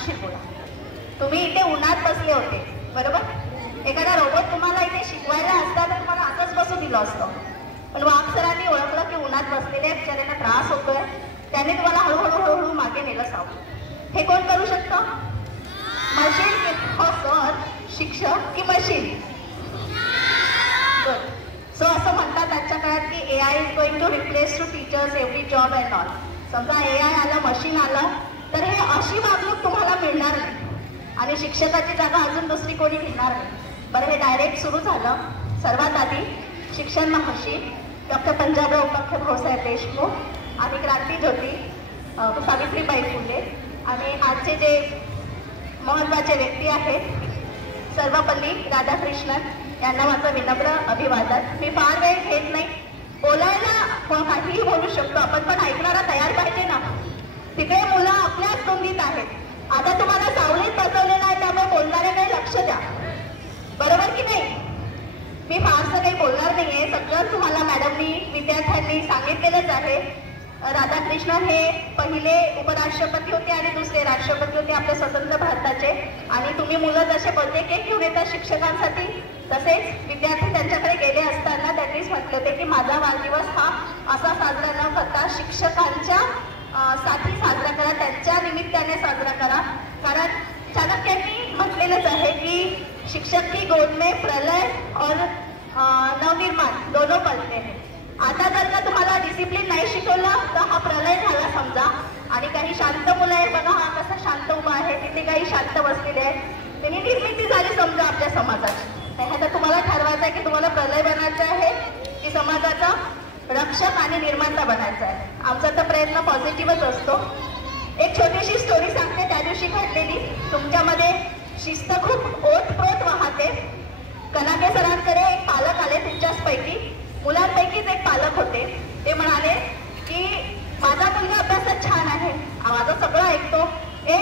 आरामशीर बोला. तुम्ही इथे उन्हात बसले होते बरोबर. एखादा रोबोट तुम्हाला इथे शिकवायला असता तर तुम्हाला आताच बसू दिलं असतं. पण वाघ सरांनी ओळखलं की उन्हात बसलेल्या बिचाऱ्यांना त्रास होतोय, त्याने तुम्हाला हळूहळू हळूहळू मागे नेलं सावं. हे कोण करू शकतं? मशीन. सर शिक्षक की मशीन? सो असं म्हणतात आजच्या काळात की AI is going to replace to teachers every job and all. समजा AI आलं, मशीन आलं तर हे अशी वागणूक तुम्हाला मिळणार नाही आणि शिक्षकाची जागा अजून दुसरी कोणी घेणार नाही. बरं, हे डायरेक्ट सुरू झालं. सर्वात आधी शिक्षण महर्षी डॉक्टर पंजाबराव उपाख्य भाऊसाहेब देशमुख आणि क्रांतीज्योती सावित्रीबाई फुले आणि आजचे जे महत्त्वाचे व्यक्ती आहेत सर्वपल्ली राधाकृष्णन यांना माझं विनम्र अभिवादन. मी फार वेळ घेत नाही. बोलायला काहीही बोलू शकतो आपण, पण ऐकणारा तयार पाहिजे ना. तिकडे मुलं आपल्याच नोंदीत आहेत. आता तुम्हाला सावलीत बसवलेलं आहे त्यामुळे बोलणाऱ्याकडे लक्ष द्या, बरोबर की नाही. मी फारसं काही बोलणार नाहीये. सगळं तुम्हाला मॅडमनी विद्यार्थ्यांनी सांगितलेलंच आहे. राधाकृष्णन हे पहिले उपराष्ट्रपती होते आणि दुसरे राष्ट्रपती होते आपल्या स्वतंत्र भारताचे. आणि तुम्ही मुलं जसे बर्थडे केक घेऊन येतात शिक्षकांसाठी, तसेच विद्यार्थी त्यांच्याकडे गेले असताना त्यांनीच म्हटले होते की माझा वाढदिवस हा असा साजरा न करता शिक्षकांच्या साठी साजरा करा, त्यांच्या निमित्ताने साजरा करा. कारण चाणक्यांनी म्हटलेलंच आहे की शिक्षक की गोद में प्रलय और नवनिर्माण दोनों पलते हैं. आता जर का तुम्हाला डिसिप्लिन नाही शिकवलं तर हा प्रलय झाला समजा. आणि काही शांत मुलं आहे बघा, हा कसा शांत उभा आहे, तिथे काही शांत बसलेले आहेत, त्यांनी निर्मिती झाली समजा आपल्या समाजाची. आता तुम्हाला ठरवायचं आहे की तुम्हाला प्रलय बनायचं आहे की समाजाचा रक्षक आणि निर्माता बनायचा आहे. आमचा तर प्रयत्न पॉझिटिव्हच असतो. एक छोटीशी स्टोरी सांगते त्या दिवशी घडलेली. तुमच्यामध्ये शिस्त खूप ओतप्रोत वाहते. कनाके सरांकडे एक पालक आले, तुमच्याचपैकी मुलांपैकीच एक पालक होते. ते म्हणाले की माझा मुलगा अभ्यासात छान आहे, माझं सगळं ऐकतो,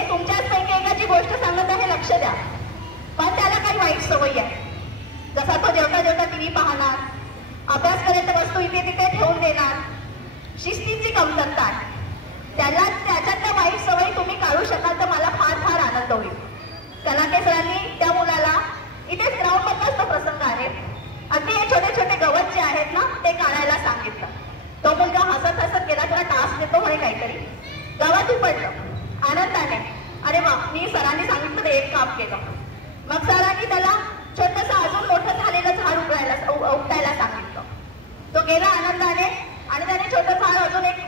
तुमच्याचपैकी एकाची गोष्ट सांगत आहे, लक्ष द्या, पण त्याला काही वाईट सवयी आहे. जसा तो जेवता जेवता टीव्ही पाहणार, अभ्यास करायच्या वस्तू इथे तिथे ठेवून देणार, शिस्तीची कमतरता आहे. त्याला त्याच्यातल्या वाईट सवयी तुम्ही काढू शकाल तर मला फार फार आनंद होईल. कनाके सरांनी त्या मुलाला, इथेच ग्राउंड मधलाच तो प्रसंग आहे, अगदी हे छोटे छोटे गवत जे आहेत ना ते काढायला सांगितलं. तो मुलगा हसत हसत गेला, त्याला टास्क देतो म्हणे काहीतरी, गावात उपडलं आनंदाने. अरे वा, मी सरांनी सांगितलं ते एक काम केलं. मग सरांनी त्याला छोटंसं अजून मोठं झालेलं झाड उपटायला सांगितलं. तो गेला आनंदाने आणि त्याने छोटं झाड अजून एक,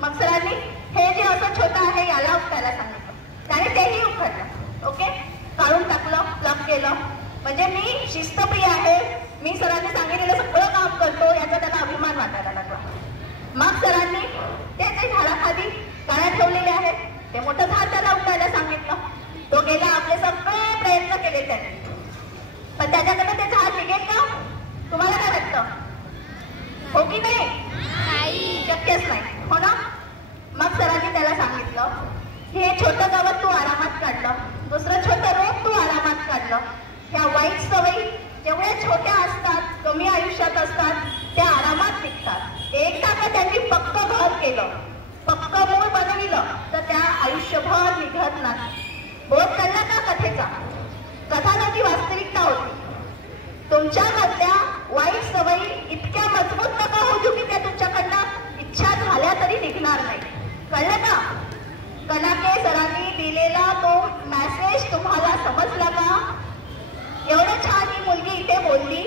मग सरांनी हे जे असं छोटं आहे याला उपटायला सांगितलं. त्याने तेही उपटलं. ओके, काढून टाकलं, प्लग केलं. म्हणजे मी शिस्तप्रिय आहे, मी सरांनी सांगितलेलं सगळं काम करतो याचा त्याला अभिमान वाटायला लागला. मग सरांनी ते जे झाडाखाली काळ्या ठेवलेले आहेत ते मोठं झाड त्याला उपटायला सांगितलं. तो गेला, आपले सगळे प्रयत्न केले त्याने, पण त्याच्याकडे ते झाड निघेल का? तुम्हाला काय वाटतं? हो की नाही? शक्यच नाही, हो ना. मग सरांनी त्याला सांगितलं की हे छोटं गवत तू आरामात काढलं, दुसरं छोटं रोप तू आरामात काढलं. ह्या वाईट सवयी जेवढ्या छोट्या असतात, कमी आयुष्यात असतात, त्या आरामात निघतात. एकदा का त्यांनी पक्क घर केलं, पक्क मूळ बनविलं तर त्या आयुष्यभर निघत नाही. बोध कळला का कथेचा? कथा नव्हती, वास्तविकता होती. तुमच्यामधल्या वाईट सवयी इतक्या मजबूत नका होऊ की त्या तुमच्याकडनं इच्छा झाल्या तरी निघणार नाही. कळलं का? कनाके सरांनी दिलेला तो मेसेज तुम्हाला समजला का? एवढं छान ही मुलगी इथे बोलली,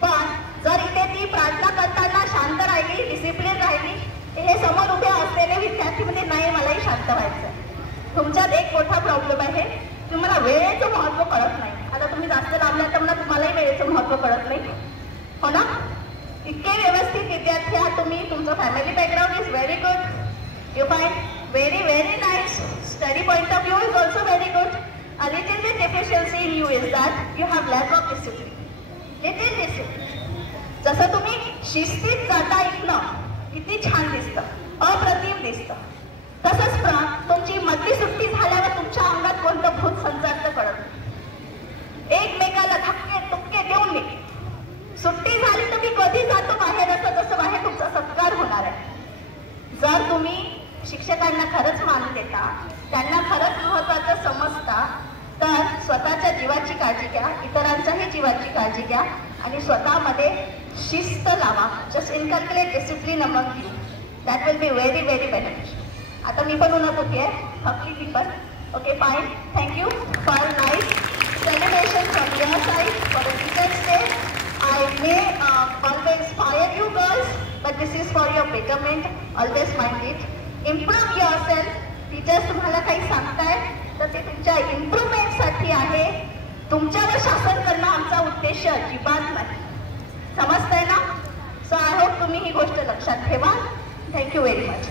पण जर इथे ती प्रार्थना करताना शांत राहिली, डिसिप्लिन राहिली, हे समोर उभे असलेले विद्यार्थी म्हणजे नाही मलाही शांत व्हायचं. तुमच्यात एक मोठा प्रॉब्लेम आहे, तुम्हाला वेळेचं महत्व कळत नाही. आता तुम्ही जास्त लांबला तर मला तुम्हालाही वेळेचं महत्व कळत नाही, हो ना. इतके व्यवस्थित विद्यार्थी आहात तुम्ही, तुमचं family background is very good, you find very very nice, study point of view is also very good. A little bit deficiency in you is that you have lack of discipline. Little discipline. जसं तुम्ही शिस्तीत जाता ऐकणं किती छान दिसतं, अप्रतिम दिसतं, तसंच तुमची मधली सुट्टी झाल्यावर तुमच्या अंगात कोणतं भूत संचारतं कळत नाही. एकमेकाला धक्के टुक्के देऊन निघे. सुट्टी झाली तर मी कधी जातो बाहेर, असं जसं बाहेर तुमचा सत्कार होणार आहे. जर तुम्ही शिक्षकांना खरंच मान देता, त्यांना खरंच महत्वाचं आणि स्वतःमध्ये शिस्त लावा. Just inculcate discipline among you. That will be very very beneficial. आता मी पण उन्हात होती आहे, थकली मी पण. Okay fine. Thank you for nice celebration from your side for the Teachers' Day. I may always fire you girls, but this is for your betterment. Always mind it. Improve yourself. Teachers तुम्हाला काही सांगताय तर ते तुमच्या इम्प्रूव्हमेंटसाठी आहे. तुमच्यावर शासन करणं आमचा उद्देश अजिबात नाही. समजतंय ना? सो आय होप तुम्ही ही गोष्ट लक्षात ठेवा. Thank you very much.